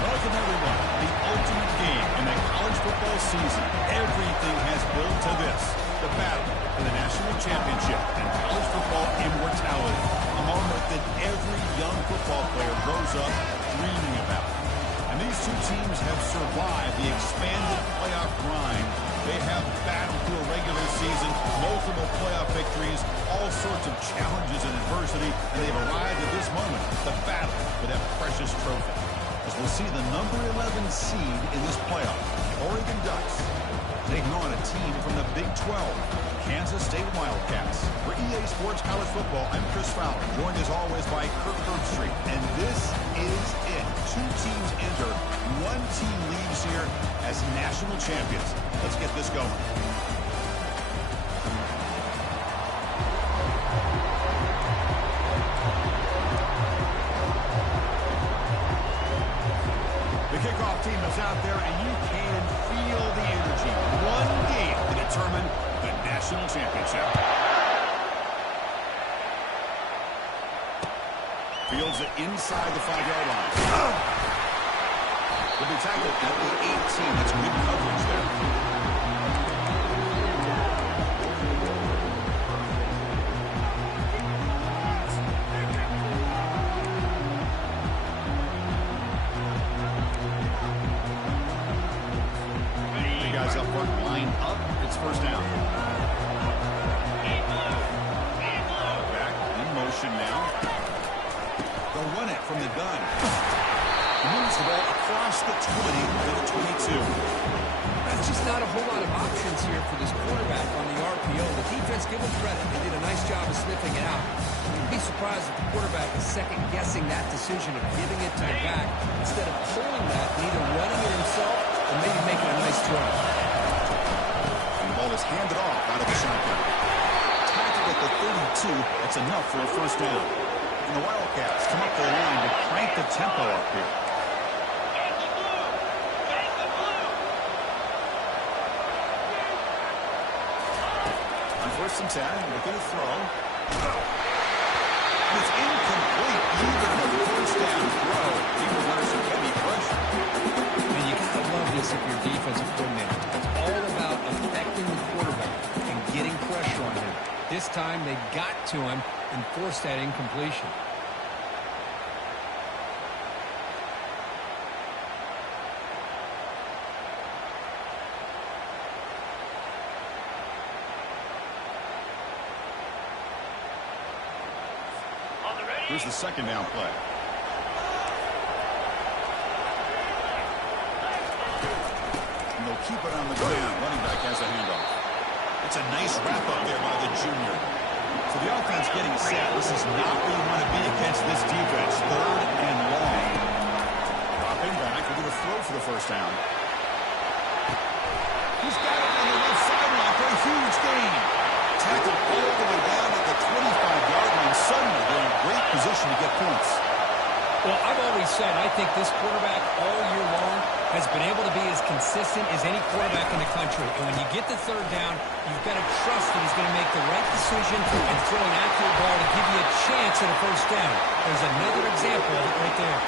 Welcome, everyone. The ultimate game in the college football season. Everything has built to this. The battle for the national championship and college football immortality. A moment that every young football player grows up dreaming about. And these two teams have survived the expanded playoff grind. They have battled through a regular season, multiple playoff victories, all sorts of challenges and adversity, and they've arrived at this moment, the battle for that precious trophy. As we'll see the number 11 seed in this playoff, the Oregon Ducks, taking on a team from the Big 12, Kansas State Wildcats. For EA Sports College Football, I'm Chris Fowler, joined as always by Kirk Herbstreit. And this is it. Two teams enter, one team leaves here as national champions. Let's get this going. The kickoff team is out there, and you can feel the energy. One game to determine the national championship. Fields it inside the 5-yard line. Will be tackled at the 18. That's good coverage there. Up front, line up, it's first down. Back in motion now. They'll run it from the gun. He moves the ball across the 20 to the 22. That's just not a whole lot of options here for this quarterback on the RPO. The defense, give them credit. They did a nice job of sniffing it out. You'd be surprised if the quarterback is second-guessing that decision of giving it to the back instead of pulling that and either running it himself or maybe making a nice throw. Ball is handed off out of the shotgun. Tackled at the 32. That's enough for a first down. And the Wildcats come up their line to crank the tempo up here. On first and 10, looking to throw. It's incomplete. Even on the first down throw, he was under some heavy pressure. And you gotta love this if you're defensive coordinator. It's all about affecting the quarterback and getting pressure on him. This time they got to him and forced that incompletion. Here's the second down play. And they'll keep it on the ground. Running back has a handoff. It's a nice wrap-up there by the junior. So the offense getting set. This is not where you want to be against this defense. Third and long. Dropping back. We're going to throw for the first down. He's got it on the left sideline for a huge gain. Tackled all the way down at the 25-yard line. Suddenly, they're in great position to get points. Well, I've always said I think this quarterback all year long has been able to be as consistent as any quarterback in the country. And when you get the third down, you've got to trust that he's going to make the right decision and throw an accurate ball to give you a chance at a first down. There's another example of it right there.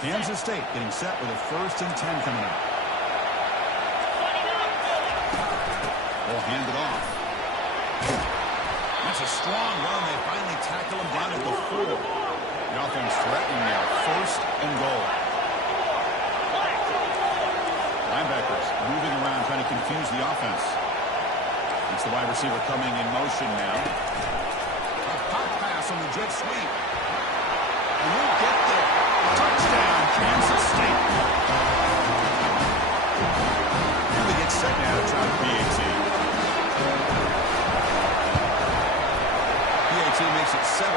Kansas State getting set with a 1st and 10 coming up. They'll hand it off. That's a strong run. They finally tackle him down at the 4. The offense threatening now. 1st and goal. Linebackers moving around trying to confuse the offense. It's the wide receiver coming in motion now. A pop pass on the jet sweep. And we'll get there. Touchdown, Kansas State. And they get set now to try the PAT. PAT makes it 7-0.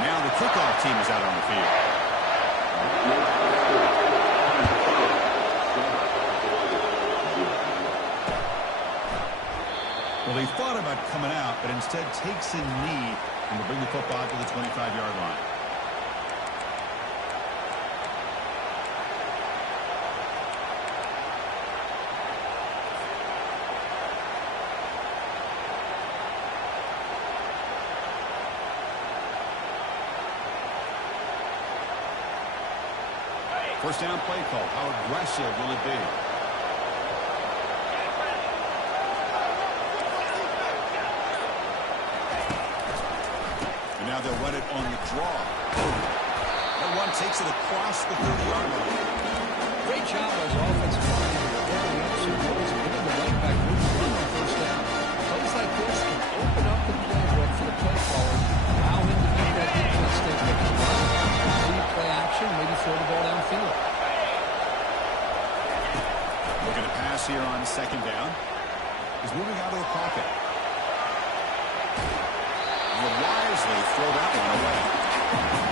Now the kickoff team is out on the field. Well, they thought about coming out, but instead takes a knee and will bring the football to the 25-yard line. First down play call. How aggressive will it be? And now they'll run it on the draw. That one takes it across the 30-yard line. Great job by the offensive line. Opening up some holes and giving the running back room to run on first down. Plays like this can open up the playbook for the play caller. Allow him to make that defense stay pick and run. Maybe play action, maybe throw the ball downfield. Looking to pass here on 2nd down. He's moving out of the pocket. Will wisely throw that one away.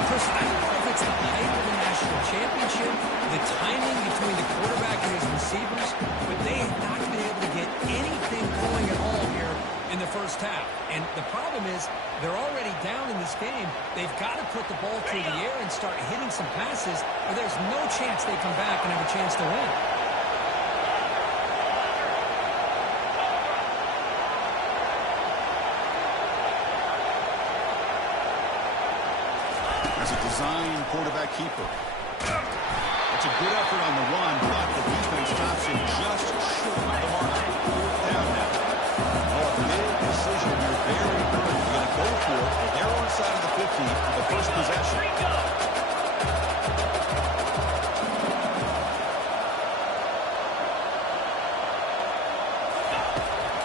Chris, I don't know if it's the height of the national championship, the timing between the quarterback and his receivers, but they have not been able to get anything going at all here in the first half. And the problem is they're already down in this game. They've got to put the ball through the air and start hitting some passes, or there's no chance they come back and have a chance to win. Design quarterback keeper. It's a good effort on the run, but the defense stops him just short of the mark. 4th down now. Oh, a big decision here. Very good. You're going to go for it. And they're on side of the 50 for the first possession.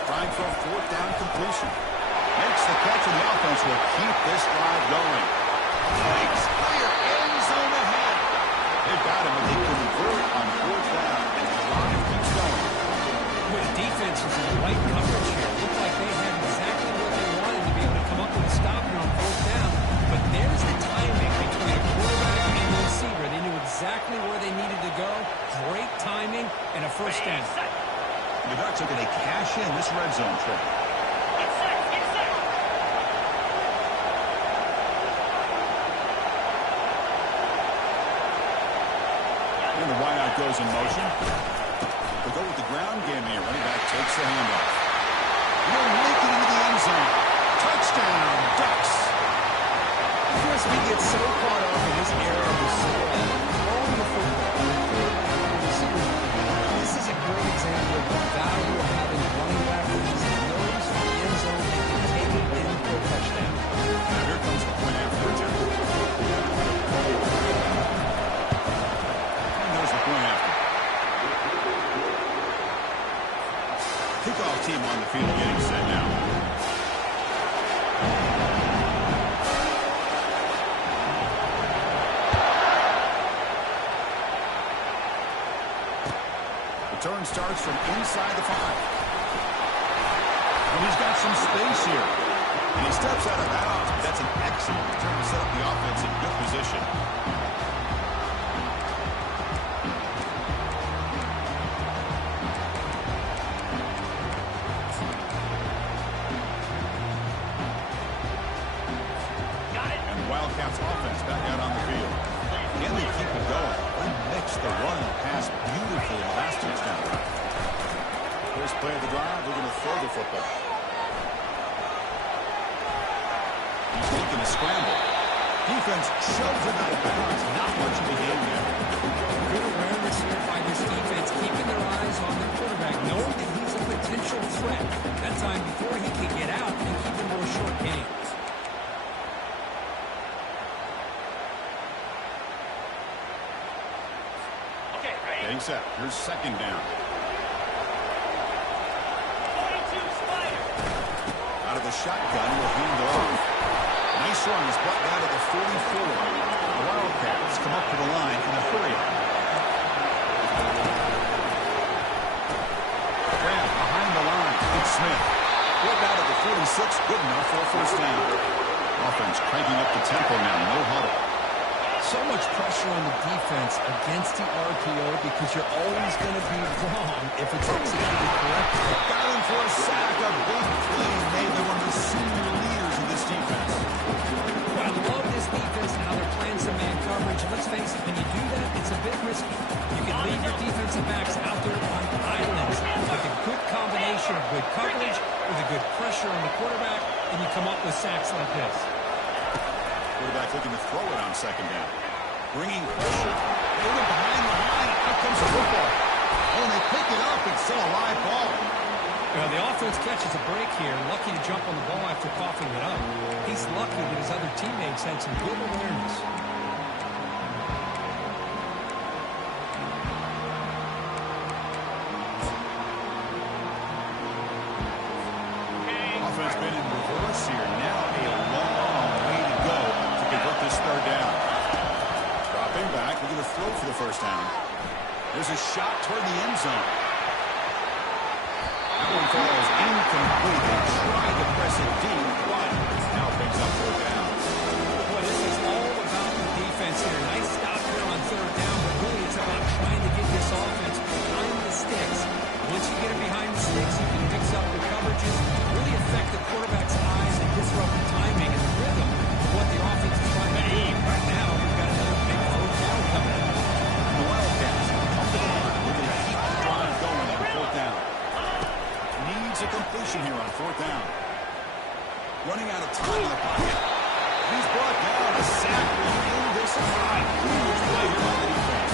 Trying for a 4th down completion. Makes the catch, and the offense will keep this drive going. Breaks clear, end zone ahead. They've got him, but they convert on 4th down, and the drive keeps going. Well, the defense is in the right coverage here. Looked like they had exactly what they wanted to be able to come up with a stop here on 4th down. But there's the timing between a quarterback and the receiver. They knew exactly where they needed to go. Great timing and a first down. The Ducks are going to cash in this red zone trip. And the wideout goes in motion. They'll go with the ground game here. Running back takes the handoff. He'll make it into the end zone. Touchdown, Ducks. Chris, we get so caught up in this era of the throwing the football. This is a great example of the value of having a running back who knows the end zone and can take it in for a touchdown. Now here Kickoff team on the field getting set now. Return starts from inside the 5. And he's got some space here. And he steps out of bounds. That's an excellent return to set up the offense in good position. And the Wildcats offense back out on the field. Can they keep it going? They mixed the run and pass beautifully in the last touchdown drive. First play of the drive, we're going to throw the football. He's taking a scramble. Defense shoves him out of bounds. Not much of a game there. Good awareness here by this defense, keeping their eyes on the quarterback, knowing that he's a potential threat. That time before he could get out and keep him more short games. Getting set. Here's second down. Out of the shotgun, will hand off. Nice run is brought down to the 44. The Wildcats come up to the line in a hurry. Grab behind the line. It's Smith. Whip out of the 46. Good enough for a first down. Offense cranking up the tempo now. No huddle. So much pressure on the defense against the RPO because you're always going to be wrong if it's executed correctly. Got him for a sack. A big play made by one of the senior leaders of this defense. Well, I love this defense and how they're playing some man coverage. Let's face it, when you do that, it's a bit risky. You can leave your defensive backs out there on islands with a good combination of good coverage, with a good pressure on the quarterback, and you come up with sacks like this. Quarterback looking to throw it on second down. Bringing pressure. Moving behind the line. Out comes the football. Oh, and they pick it up. It's still a live ball. Well, the offense catches a break here. Lucky to jump on the ball after coughing it up. He's lucky that his other teammates had some good awareness. Offense been in reverse here. Now a long way to go to convert this third down. Dropping back. We're going to throw for the first down. There's a shot toward the end zone. That one falls incomplete. They try to press it deep, but now picks up fourth down. Well, this is all about the defense here. Nice stop here on third down, but really it's about trying to get this offense behind the sticks. Once you get it behind the sticks, you can mix up your coverages, really affect the quarterback's eyes and disrupt the timing and the rhythm of what the offense is trying to aim. Right now, we've got another big fourth down coming up. The Wildcats come to the line. We're going to keep the drive going on fourth down. Needs a completion here on fourth down. Running out of time in the pocket. He's brought down. A sack will end this drive. Huge play here on the defense.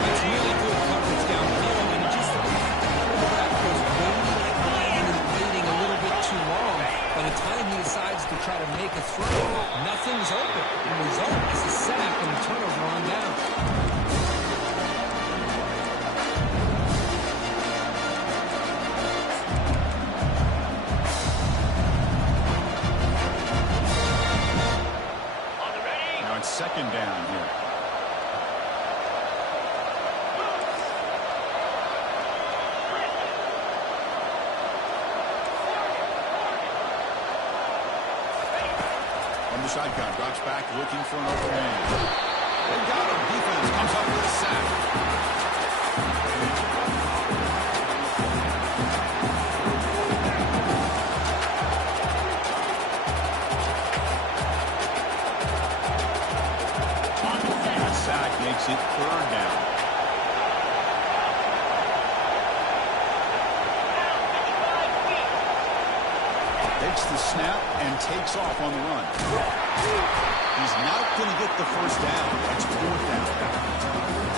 That's really good coverage downfield, and just the quarterback was waiting a little bit too long. By the time he decides to try to make a throw, nothing's open. The result is a sack and a turnover on down. Second down here. From the shotgun, drops back, looking for an open man. They got him. Defense comes up with a sack. Makes it third down. Takes the snap and takes off on the run. He's not going to get the first down. That's fourth down.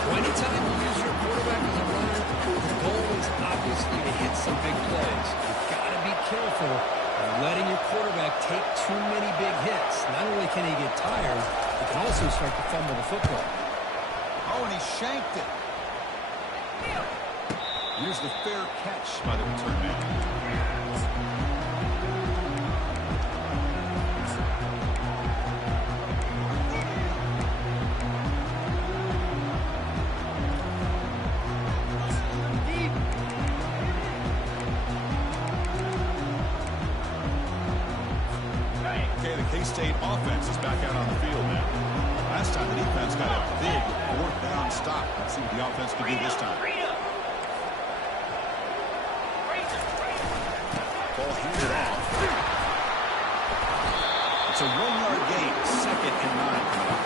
Well, anytime you use your quarterback as a runner, the goal is obviously to hit some big plays. You've got to be careful of letting your quarterback take too many big hits. Not only can he get tired, he can also start to fumble the football. Oh, and he shanked it. Here's the fair catch by the return man. Okay, the K-State offense is back out on the field now. Last time the defense got a big fourth down stop. Let's see what the offense can do this time. Ball handed off. It's a 1-yard gain, 2nd and 9 coming up.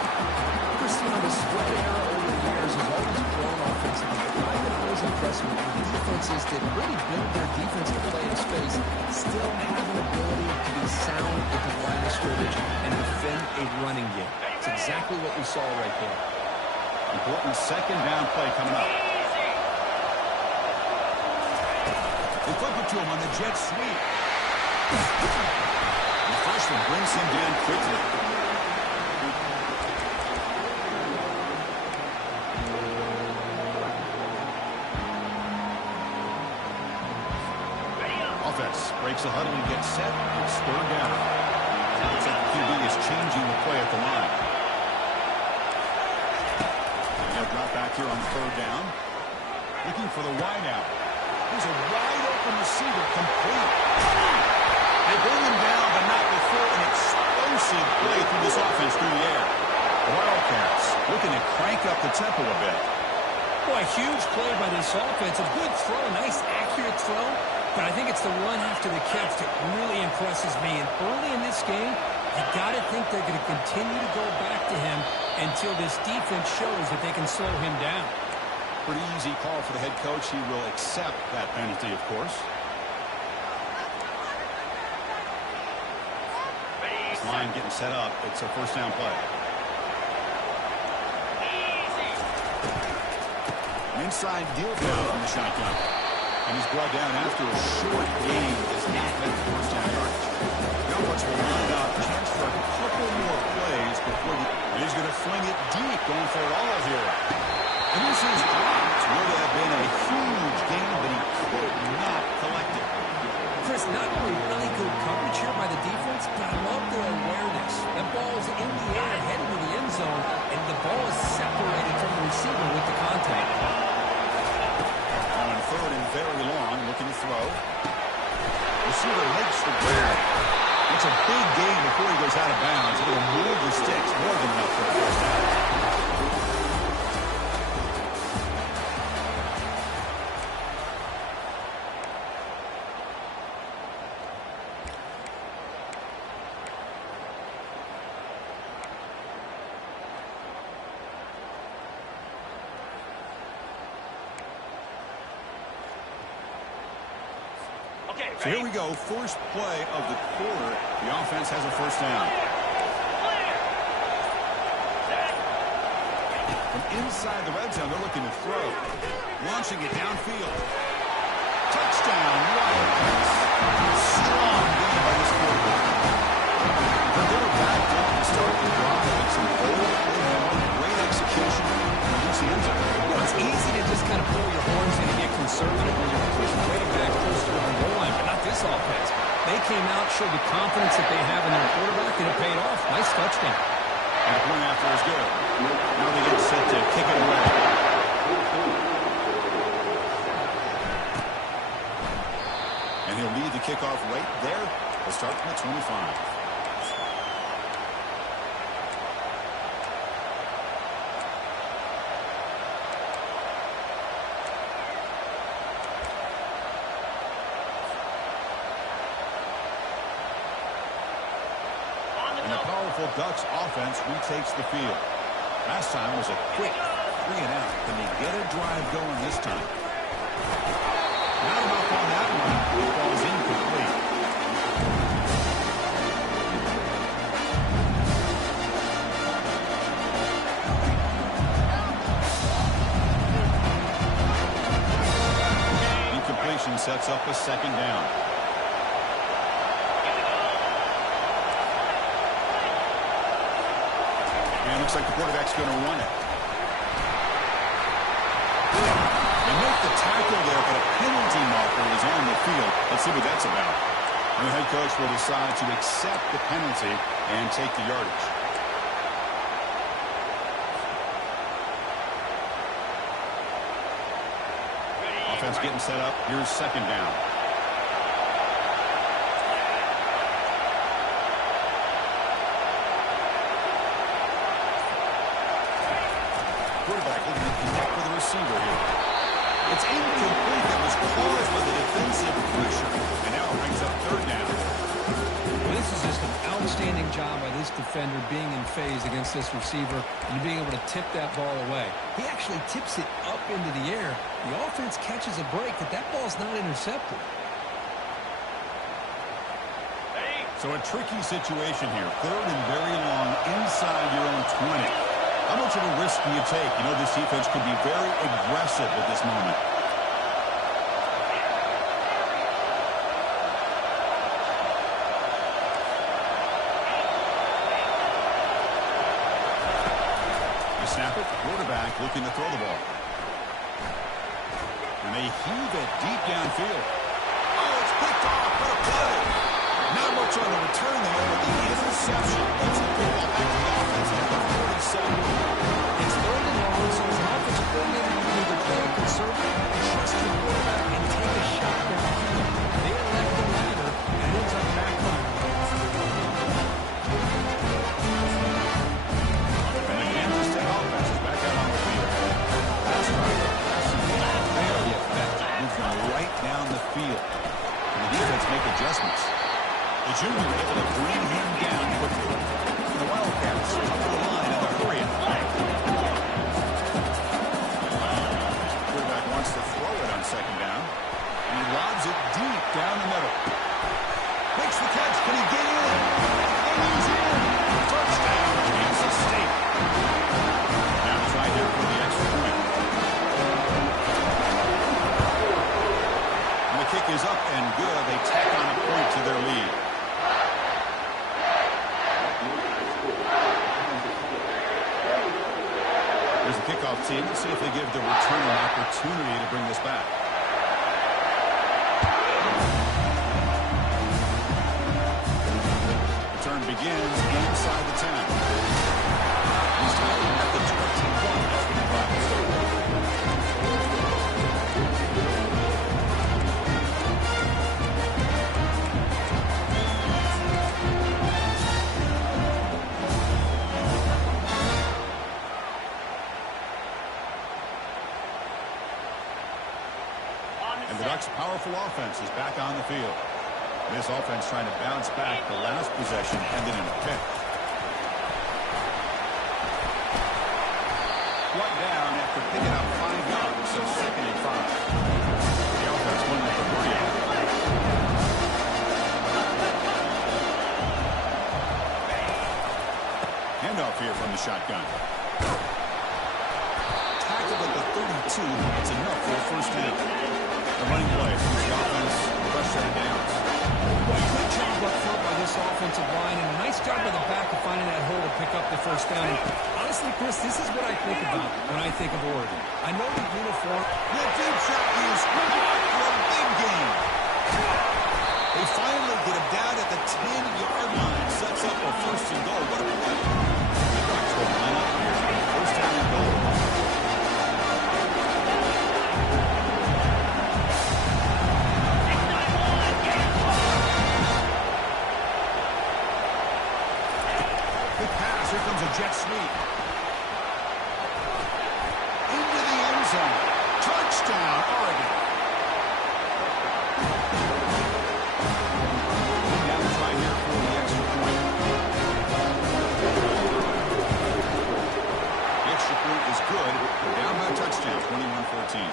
Christian, the spread era over the years has always grown offensively. I've been always impressed with the defenses that really build their defensive play in space, still have an ability to be sound at the line of scrimmage and defend a running game. It's exactly what we saw right there. Important 2nd down play coming up. They flip it to him on the jet sweep. The first one brings him down quickly. Offense breaks a huddle and gets set. It's 3rd down. Looks like the QB is changing the play at the line. They'll drop back here on 3rd down. Looking for the wide out. There's a wide open receiver, complete. They bring him down, but not before an explosive play through this offense through the air. The Wildcats looking to crank up the tempo a bit. Boy, huge play by this offense. A good throw, a nice accurate throw. But I think it's the run after the catch that really impresses me. And early in this game, you got to think they're going to continue to go back to him until this defense shows that they can slow him down. Pretty easy call for the head coach. He will accept that penalty, of course. This line getting set up. It's a 1st down play. An inside deal down from the shotgun. And he's brought down after a short gain. Does not make the 1st down yardage. Youngwoods will line up. Chance for a couple more plays before he's going to fling it deep, going for it all here. And this is dropped. Would have been a huge gain, but he could not collect it. Chris, not only really good coverage here by the defense, but I love their awareness. That ball's in the air, headed to the end zone, and the ball is separated from the receiver with the contact. On 3rd and very long, looking to throw. Receiver makes the grab. It's a big gain before he goes out of bounds. It'll move the sticks more than enough for a 1st down. So here we go, first play of the quarter. The offense has a 1st down. From inside the red zone, they're looking to throw. Launching it downfield. Touchdown, Wildcats. Strong game by this quarterback. They were backed up and started to drop it. It's some great execution. It's easy to just kind of pull your horns in and get conservative when you're pushing way back close to the goal line, but not this offense. They came out, showed the confidence that they have in their quarterback, and it paid off. Nice touchdown. And the point after is good. Now they get set to kick it away. And he'll lead the kickoff right there. They'll start from the 25. Ducks offense retakes the field. Last time was a quick 3-and-out. Can they get a drive going this time? Not enough on that one. Ball's incomplete. Incompletion sets up a 2nd down. And looks like the quarterback's going to run it. They make the tackle there, but a penalty marker is on the field. Let's see what that's about. The head coach will decide to accept the penalty and take the yardage. Offense getting set up. Here's second down. Quarterback looking to connect with the receiver here. It's incomplete. That was caused by the defensive pressure. And now it brings up third down. Well, this is just an outstanding job by this defender being in phase against this receiver and being able to tip that ball away. He actually tips it up into the air. The offense catches a break, but that ball's not intercepted. So a tricky situation here. Third and very long inside your own 20. How much of a risk do you take? You know this defense could be very aggressive at this moment. The snap it. Quarterback looking to throw the ball. And they heave it deep downfield. Oh, it's picked off. What a play. Not much on the return there, but the interception lets the football back to the offense at the 47. It's third and long, so as an offensive coordinator, you can either play conservative, trust your quarterback, and take a shot downfield. They elect the latter, and it ends up backfiring. And the Kansas State offense is back out on the field. That's right. Very effective. Moves them right down the field. And the defense make adjustments. The junior able to bring him down quickly. The Wildcats up to the line in the hurry and play. Quarterback wants to throw it on second down. And he lobs it deep down the middle. Makes the catch. Can he get in? And he's in. Touchdown, Kansas State. Now to try here for the extra point. And the kick is up and good. They tack on a point to their lead. There's the kickoff team. Let's see if they give the returner an opportunity to bring this back. Return begins inside the 10. He's targeting at the 21 after the practice. And the Ducks' powerful offense is back on the field. This offense trying to bounce back. The last possession ended in a pick. Brought down after picking up 5 yards, so second and 5. The offense won with the 3. Handoff here from the shotgun. Tackled at the 32. It's enough for a first down. The running play from the offense, rush set of downs. Good job up front by this offensive line, and a nice job by the back of finding that hole to pick up the first down. And honestly, Chris, this is what I think about when I think of Oregon. I know the uniform. The deep shot used for a big game. They finally get him down at the 10-yard line. Sets up a first and goal. What a play. The Ducks will line up here. First down and goal. Here comes a jet sweep. Into the end zone. Touchdown, Oregon. Now to try here for the extra point. The extra point is good. Down by a touchdown, 21-14.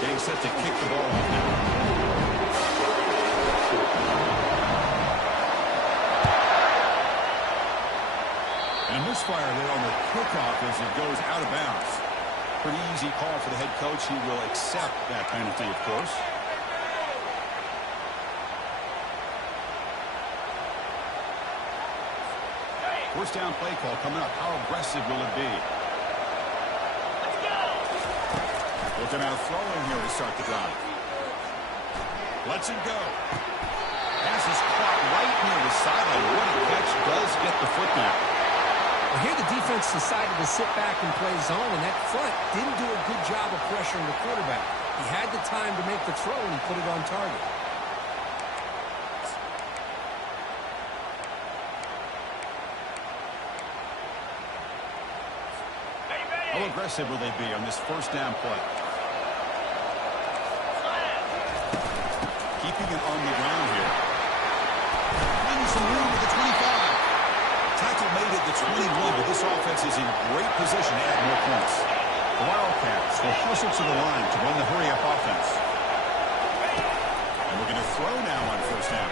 Getting set to kick the ball off now. And a misfire there on the kickoff as it goes out of bounds. Pretty easy call for the head coach. He will accept that penalty, of course. First down play call coming up. How aggressive will it be? So now throwing here to start the drive. Lets it go. Pass is caught right near the sideline. What a catch. Does get the foot back. Well, here the defense decided to sit back and play zone, and that front didn't do a good job of pressuring the quarterback. He had the time to make the throw, and he put it on target. How aggressive will they be on this first down play? Keeping it on the ground here. Finding some room at the 25. Tackle made at the 21, but this offense is in great position to add more points. The Wildcats will hustle to the line to run the hurry-up offense. And we're going to throw now on first down.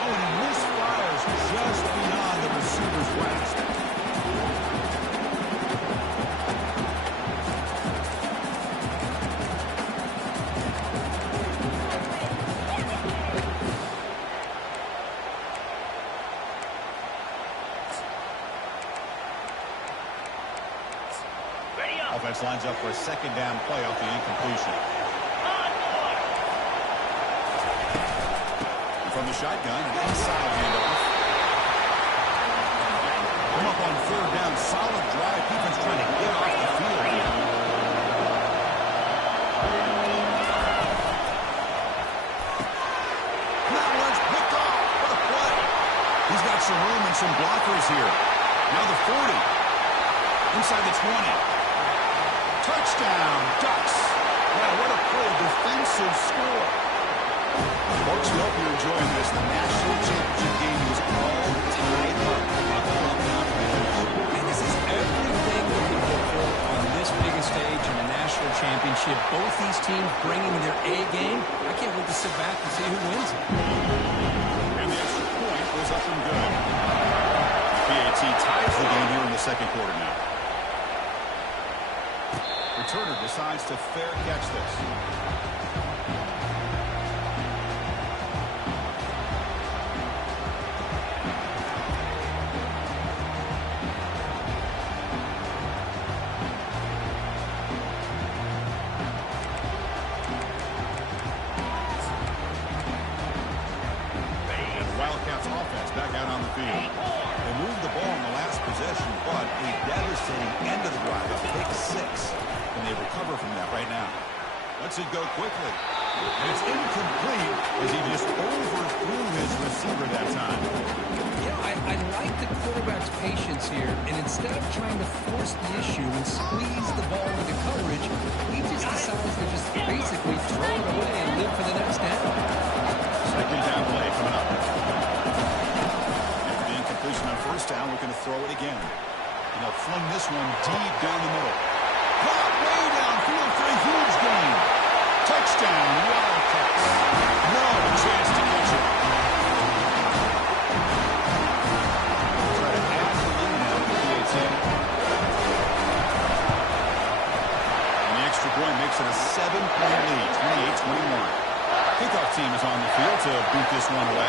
Oh, and he misfires just beyond the receiver's grasp. Offense lines up for a second down play off the incompletion. And from the shotgun, an inside handoff. Come up on third down. Solid drive. Defense trying to get off the field here. That one's picked off. What a play. He's got some room and some blockers here. Now the 40. Inside the 20. Touchdown, Ducks. Wow, what a play, defensive score. Folks, we hope you're enjoying this. The national championship game is all tied up. And this is everything we can look for on this biggest stage in the national championship. Both these teams bringing their A game. I can't wait to sit back and see who wins it. And the extra point was up and good. PAT ties the game here in the second quarter now. Returner decides to fair catch this. And the Wildcats offense back out on the field. They moved the ball in the last possession, but a devastating end of the drive, a pick six. And they recover from that right now. Lets it go quickly. And it's incomplete as he just overthrew his receiver that time. Yeah, I like the quarterback's patience here. And instead of trying to force the issue and squeeze the ball into coverage, he just decides to just basically throw it away and live for the next down. Second down play coming up. After the incompletion on first down, we're going to throw it again. And they'll fling this one deep down the middle. Caught way downfield for a huge gain. Touchdown, Wildcats. No chance to catch it. Try to add the lead now to the PAT. And the extra point makes it a 7-point lead, 28-21. Kickoff team is on the field to boot this one away.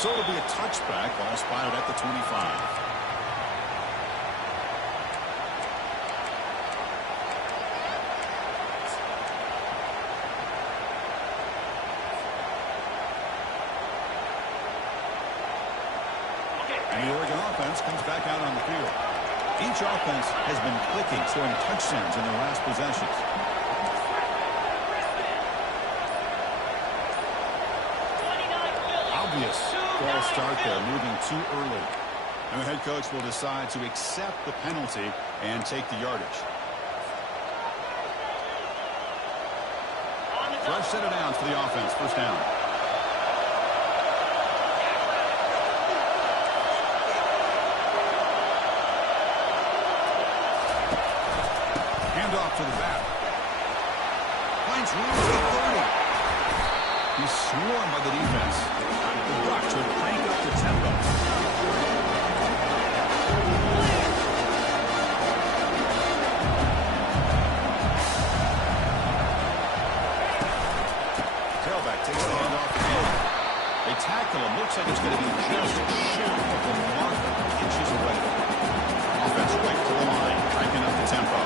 So it'll be a touchback, ball spotted at the 25. And the Oregon offense comes back out on the field. Each offense has been clicking, scoring touchdowns in their last possessions. Obvious false start there, moving too early. And the head coach will decide to accept the penalty and take the yardage. Fresh set of downs for the offense, first down. Handoff to the back. Finds room for the 30. He's swarmed by the defense. The Bucs would crank up the tempo. Tailback takes the handoff again. They tackle him. Looks like it's going to be just short of the mark, inches away. Offense right to the line, cranking up the tempo.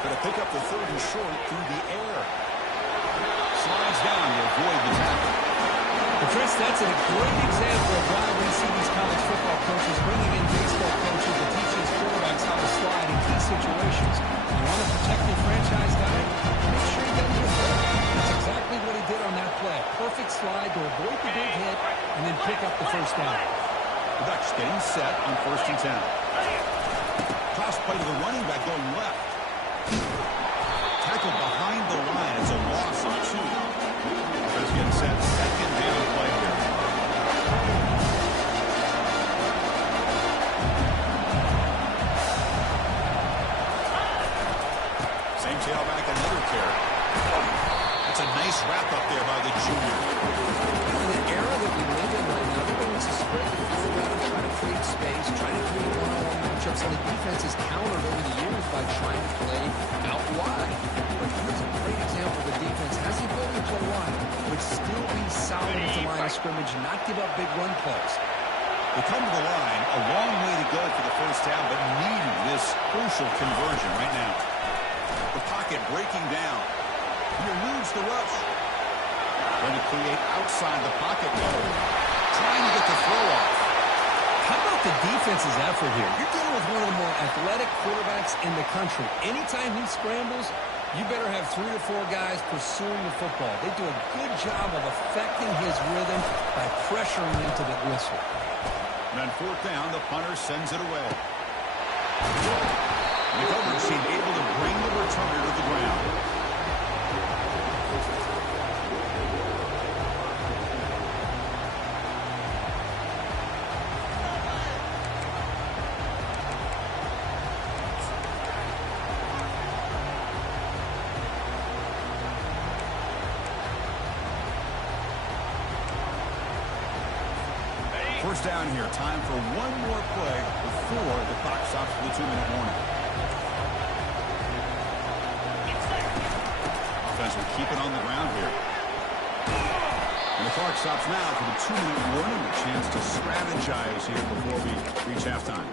Going to pick up the 3rd and short through the air. Slides down to avoid the tackle. Chris, that's a great example of why we see these college football coaches bringing in baseball coaches to teach these quarterbacks how to slide in key situations. You want to protect your franchise guy? Make sure you get him to the ball. That's exactly what he did on that play. A perfect slide to avoid the big hit and then pick up the first down. The Ducks getting set on 1st and 10. Toss play to the running back going left. Tackle behind the line. It's a loss of 2. Offense getting set. 2nd down play here. Same tailback, another carry. That's a nice wrap up there by the junior. In the era that we live in right now, everyone wants to spread the field out and try to create space, try to create one-on-one matchups, and the defense has countered over the years by trying to play out wide. But here's a great example. The defense has the ability to play wide, but still be solid at the line of scrimmage, not give up big run plays. They come to the line, a long way to go for the first down, but needing this crucial conversion right now. The pocket breaking down. He eludes the rush. Going to create outside the pocket mode. Trying to get the throw off. How about the defense's effort here? You're dealing with one of the more athletic quarterbacks in the country. Anytime he scrambles, you better have 3 or 4 guys pursuing the football. They do a good job of affecting his rhythm by pressuring him to the whistle. And on 4th down, the punter sends it away. McGovern seemed able to bring the returner to the ground. First down here. Time for one more play before the clock stops for the 2-minute warning. Offense will keep it on the ground here. And the clock stops now for the 2-minute warning. A chance to strategize here before we reach halftime.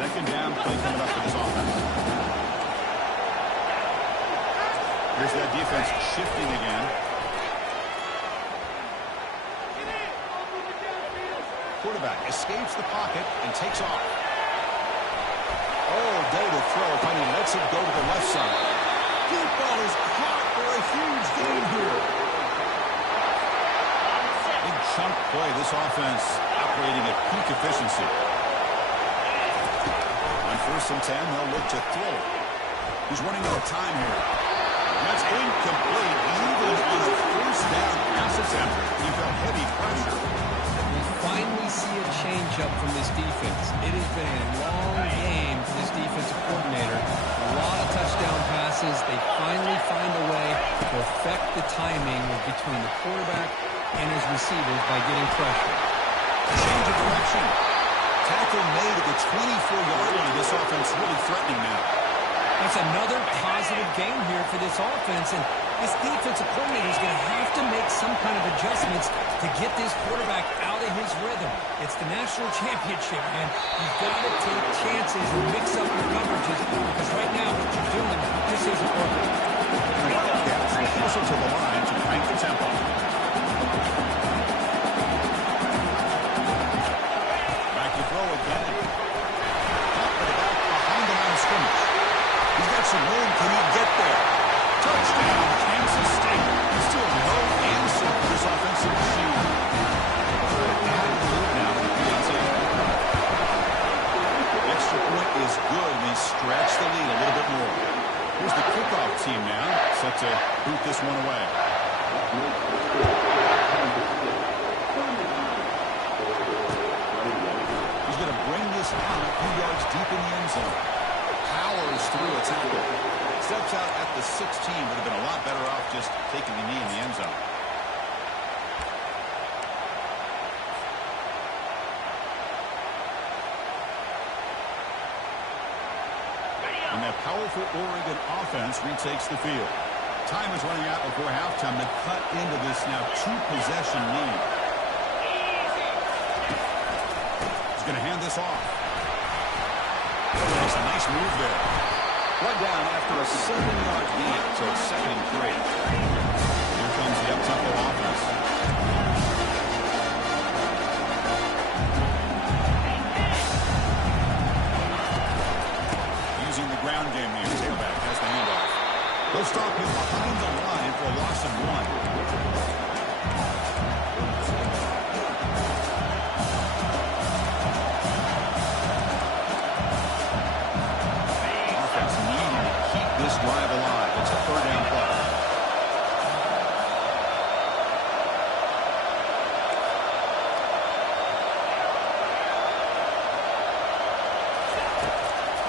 2nd down play coming up for this offense. Here's that defense shifting again. Quarterback escapes the pocket and takes off. Oh, day to throw. Finally lets it go to the left side. Deep ball is caught for a huge gain here. Big chunk play. This offense operating at peak efficiency. On 1st and 10, they'll look to throw. He's running out of time here. That's incomplete. Even on a 1st down pass attempt, he felt heavy pressure. Finally see a change-up from this defense. It has been a long game for this defensive coordinator. A lot of touchdown passes. They finally find a way to affect the timing between the quarterback and his receivers by getting pressure. Change of direction. Tackle made at the 24-yard line. This offense really threatening now. That's another positive game here for this offense, and this defensive coordinator is going to have to make some kind of adjustments to get this quarterback out of his rhythm. It's the national championship, man. You've got to take chances and mix up your coverages, because right now what you're doing just isn't working. Wildcats will hustle to the line to crank the tempo. Back to throw again. Top of the back behind the line of scrimmage. He's got some room. Can he get there? Touchdown, Kansas State. Still no answer for this offensive machine. Now, extra point is good, and they stretch the lead a little bit more. Here's the kickoff team now, set to boot this one away. He's going to bring this out a few yards deep in the end zone. Powers through a tackle. Steps out at the 16, would have been a lot better off just taking the knee in the end zone. And that powerful Oregon offense retakes the field. Time is running out before halftime to cut into this now two-possession lead. He's going to hand this off. That's a nice move there. One down after a 7-yard gain, so it's 2nd and 3. Here comes the up-tempo offense. Using the ground game here. Tailback has the handoff. They'll stop him behind the line for a loss of 1. Drive alive. It's a 3rd down play.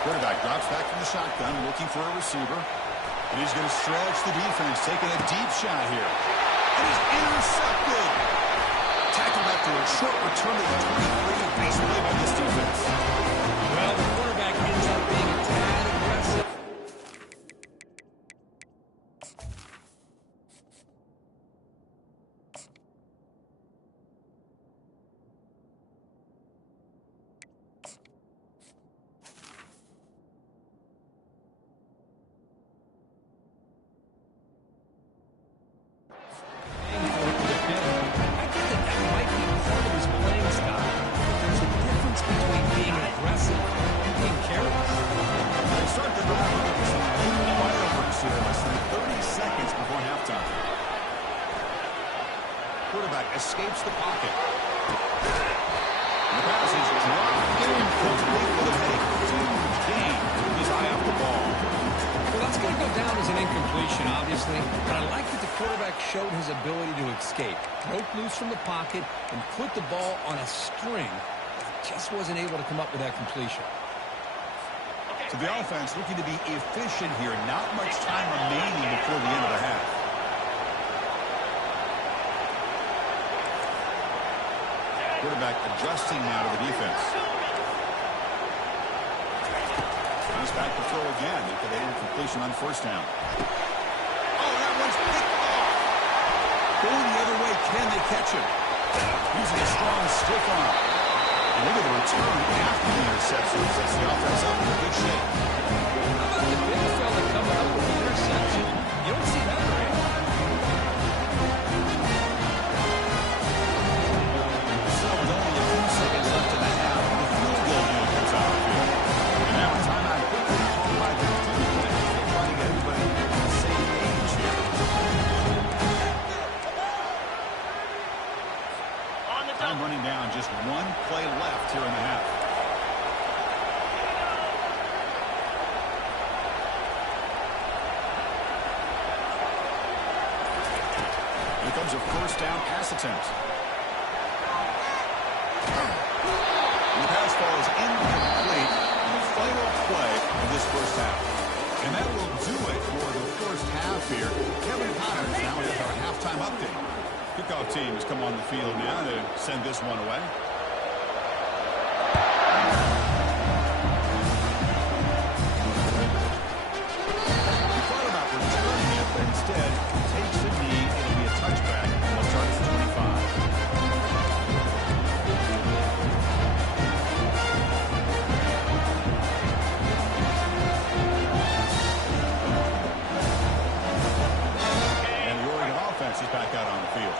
Quarterback drops back from the shotgun, looking for a receiver. And he's going to stretch the defense, taking a deep shot here. And he's intercepted. Tackled after a short return to the 23. Nice play by this defense. Well, the quarterback ends up being a tad aggressive. Escapes the pocket. And the pass is dropped incomplete for the make. Huge gain. He's high off the ball. Well, that's going to go down as an incompletion, obviously. But I like that the quarterback showed his ability to escape. Broke loose from the pocket and put the ball on a string. Just wasn't able to come up with that completion. So the offense looking to be efficient here. Not much time remaining before the end of the half. Quarterback adjusting now to the defense. He's back to throw again after they had completion on 1st down. Oh, that one's picked off. Going the other way, can they catch him? Using a strong stiff arm. And look at the return after the interception. Sets the offense up in good shape. How about the big fella coming up with the interception? You don't see that very often. Running down, just 1 play left here in the half. Here comes a 1st down pass attempt. And the pass ball is incomplete on the final play of this 1st half. And that will do it for the 1st half here. Kevin Connors now with our halftime update. Kickoff team has come on the field now to send this one away. He thought about returning it, but instead takes a knee. It'll be a touchback. They'll start at the 25. Is back out on the field.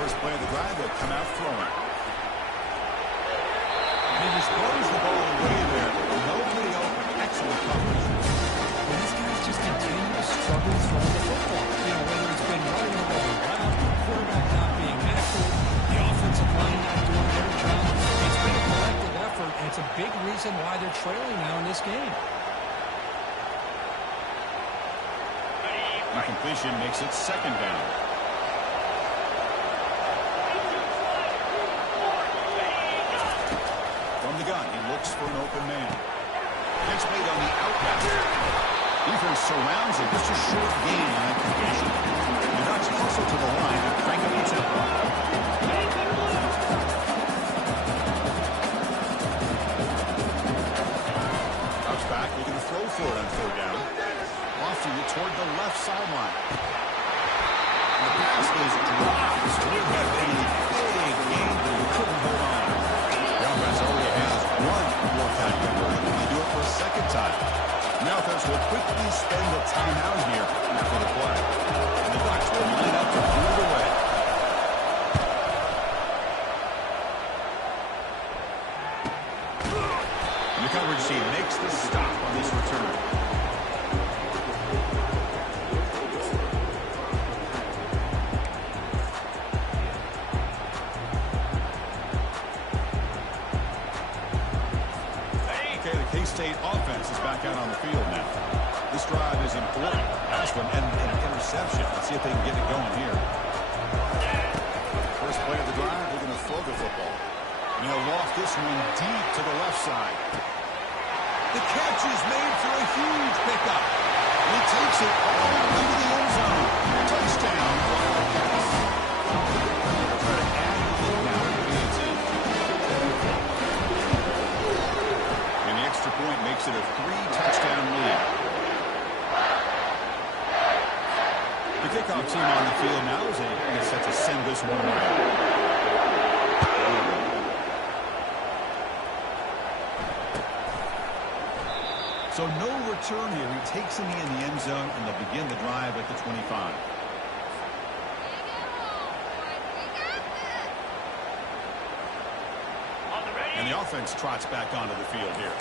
First play of the drive, they'll come out throwing. He just throws the ball away there. Nobody open. Excellent coverage. Well, these guys just continue to struggle throwing the football. You know, whether it's been running the ball around, the quarterback not being accurate, the offensive line not doing their job. It's been a collective effort, and it's a big reason why they're trailing now in this game. Incompletion makes it 2nd down. From the gun, he looks for an open man. Catch made on the outback. Defense surrounds him. Just a short gain on that completion. The Ducks hustle to the line and crank up the tempo. is dropped. Would have been a big game, but he couldn't hold on. The offense already has one fourth-down conversion. They do it for a second time. The offense will quickly spend a timeout here after the play. And the Bucs will line up to move it away. And the coverage team makes the stop on this return. K-State offense is back out on the field now. This drive is important. Last one and an interception. Let's see if they can get it going here. First play of the drive, they're going to throw the football. And he'll loft this one deep to the left side. The catch is made for a huge pickup. And he takes it all the way to the end zone. Touchdown, Wildcats. Try to add the lead now to the PAT. And the extra point makes it a 3-touchdown lead. The kickoff team on the field now is set to send this one away. So no return here. He takes it in the end zone, and they'll begin the drive at the 25. And the offense trots back onto the field here.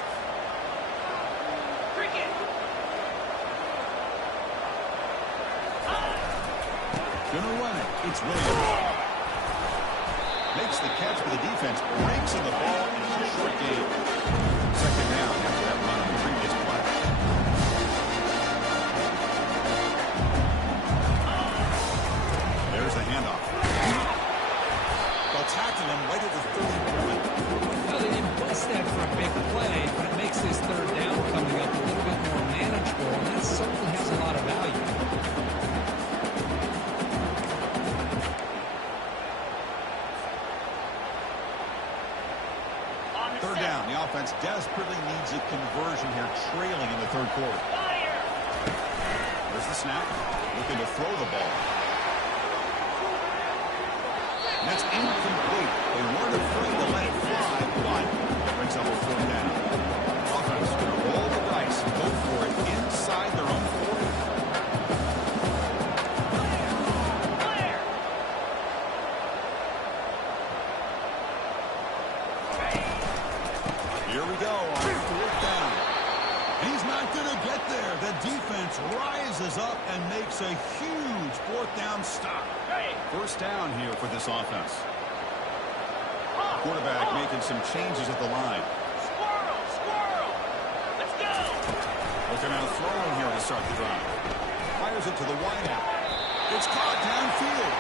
Gonna run it. It's Williams. Makes the catch, but the defense breaks in the ball, and it's a short game. Second down after that run on the previous play. There's the handoff. They'll tackle him right at the 30-point. Well, they didn't blitz that for a big play, but it makes this third down coming up a little bit more manageable, and that certainly has a lot of value. Third down. The offense desperately needs a conversion here, trailing in the third quarter. There's the snap. Looking to throw the ball. And that's incomplete. They weren't afraid to let it fly, but it brings up a fourth down. Offense going to roll the dice and go for it inside their own 40. Here we go on fourth down. He's not going to get there. The defense rises up and makes a huge fourth down stop. First down here for this offense. Quarterback making some changes at the line. Let's go. Looking out throwing here to start the drive. Fires it to the wideout. It's caught downfield.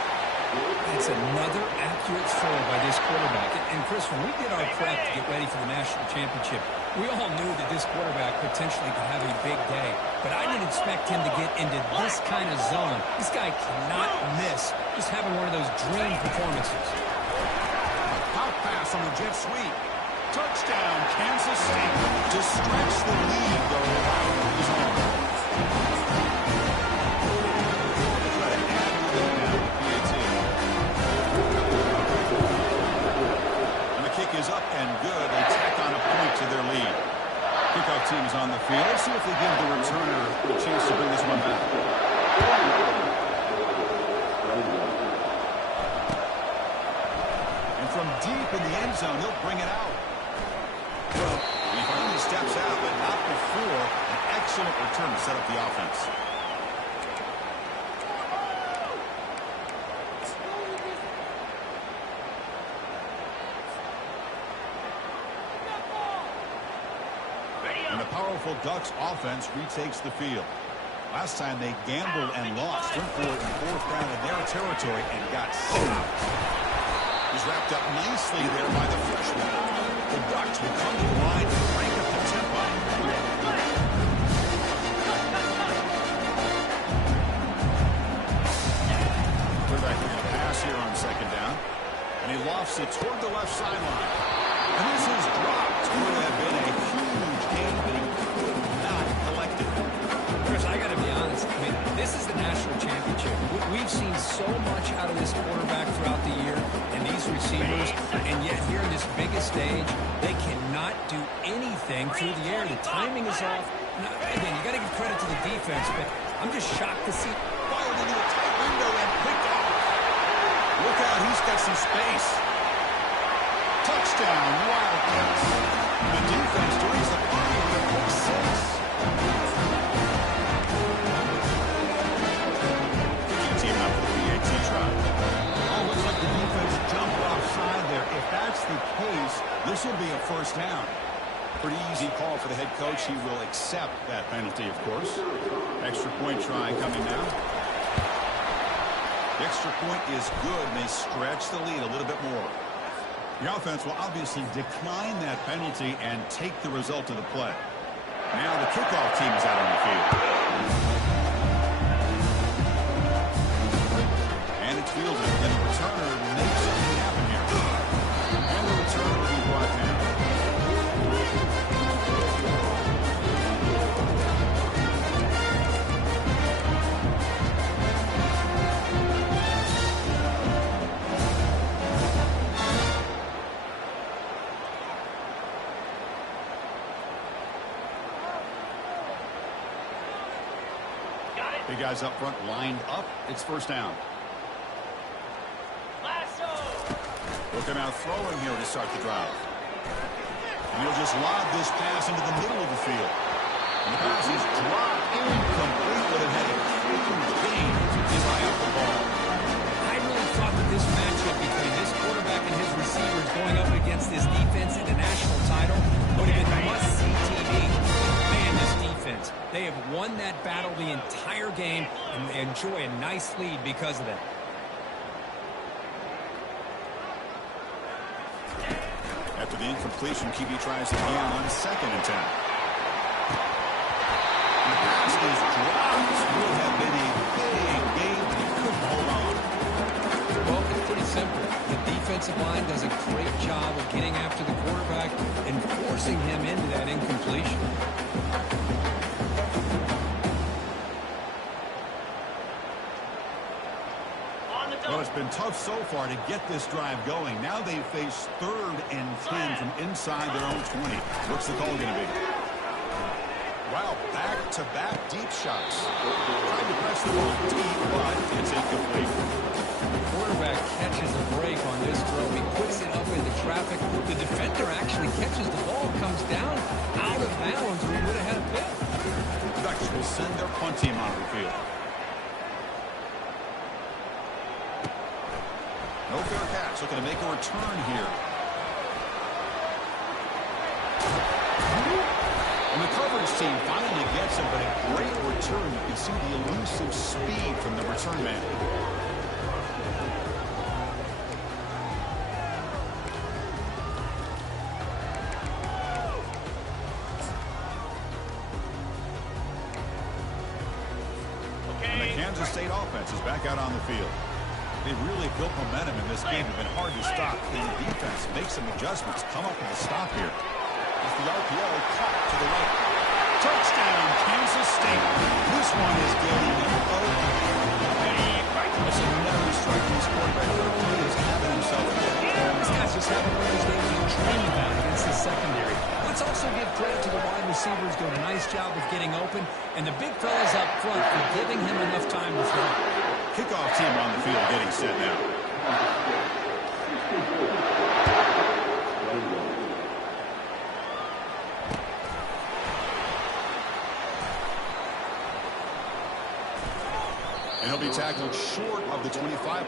It's another accurate throw by this quarterback. And Chris, when we did our prep to get ready for the national championship, we all knew that this quarterback potentially could have a big day. But I didn't expect him to get into this kind of zone. This guy cannot miss. Just having one of those dream performances. Hot pass on the jet sweep. Touchdown, Kansas State. To stretch the lead, though. Is up and good. They tack on a point to their lead. Kickoff team is on the field. Let's see if they give the returner a chance to bring this one back. And from deep in the end zone, he'll bring it out. Well, he finally steps out, but not before an excellent return to set up the offense. And the powerful Ducks offense retakes the field. Last time they gambled and lost. Went for it in the fourth round in their territory and got stopped. He's wrapped up nicely there by the freshman. The Ducks will come to the line to crank up the tempo. Quarterback going to pass here on second down. And he lofts it toward the left sideline. And this is dropped. Would have been a huge game, but he could not collect it. Chris, I got to be honest. I mean, this is the national championship. We We've seen so much out of this quarterback throughout the year and these receivers, and yet here in this biggest stage, they cannot do anything through the air. The timing is off. Now, again, you got to give credit to the defense, but I'm just shocked to see. Fired into a tight window and picked off. Look out, he's got some space. Touchdown, Wildcats. The defense turns the ball with a quick 6. Team out for the PAT try. Oh, looks like the defense jumped offside there. If that's the case, this will be a first down. Pretty easy call for the head coach. He will accept that penalty, of course. Extra point try coming now. The extra point is good, and they stretch the lead a little bit more. The offense will obviously decline that penalty and take the result of the play. Now the kickoff team is out on the field. And it's fielded, and the returner makes something happen here. And the return will be brought down. Big guys up front lined up. It's first down. Looking out throwing here to start the drive. And he'll just lob this pass into the middle of the field. And the pass is dropped incomplete, but it had a huge gain as high up the ball. I really thought that this matchup between this quarterback and his receivers going up against this defense in the national title would have been must-see TV. Man, this defense, they have won that battle the entire game, and they enjoy a nice lead because of that. After the incompletion, QB tries again on 2nd and 10. And the pass is dropped. Would have been a big game, but he couldn't hold on. Well, it's pretty simple. The defensive line does a great job of getting after the quarterback and forcing him into that incompletion. Well, it's been tough so far to get this drive going. Now they face 3rd and 10 from inside their own 20. What's the call going to be? Wow, back-to-back deep shots. Trying to press the ball deep, but it's incomplete. The quarterback catches a break on this throw. He puts it up into traffic. The defender actually catches the ball, comes down out of bounds, or he would have had a pick. The Ducks will send their punt team onto the field. No fair catch, looking to make a return here. And the coverage team finally gets him, but a great return. You can see the elusive speed from the return man. And the Kansas State offense is back out on the field. They've really built momentum in this game. It's been hard to stop. And the defense makes some adjustments, come up with a stop here. As the RPO caught to the right. Touchdown, Kansas State. This one is getting open. That's another strike from this quarterback. He is having himself a day. This guy's just having one of those days you dream about against the secondary. Let's also give credit to the wide receivers doing a nice job of getting open, and the big fellas up front for giving him enough time to throw. Kickoff team on the field getting set now. And he'll be tackled short of the 25.